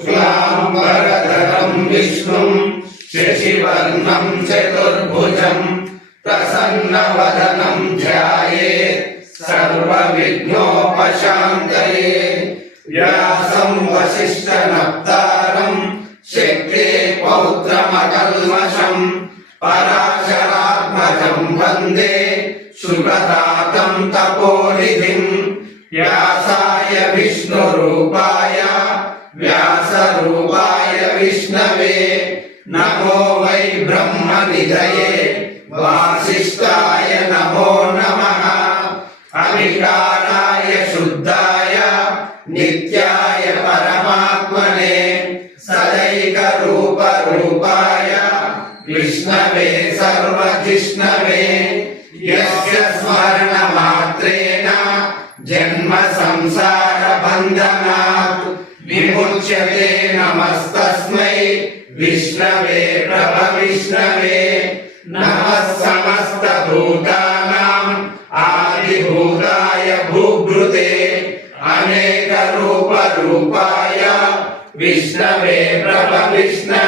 शुक्लाम्बरधरं विष्णुं शशिवर्णं चतुर्भुजं प्रसन्नवदनं ध्यायेत् सर्वविघ्नोपशान्तये। व्यासं वसिष्ठनप्तारं शक्ते पौत्रमकल्मषं पराशरात्मजं वन्दे सुगतातं तपोनिधिं। व्यासाय विष्णुरूपाय व्यासरूपाय विष्णवे नमो वै ब्रह्मनिधये वासिष्ठाय नमो नमः। अविकाराय शुद्धाय नित्याय परमात्मने सदैकरूपरूपाय विष्णवे सर्वजिष्णवे। यस्य स्मरणमात्रेण जन्म संसार बन्धनात् विमुच्यते। नमस्तस्मै विष्णवे प्रभविष्णवे। नमः समस्तभूतानां आदिभूताय भूभृते अनेकरूपरूपाय विष्णवे प्रभविष्णवे।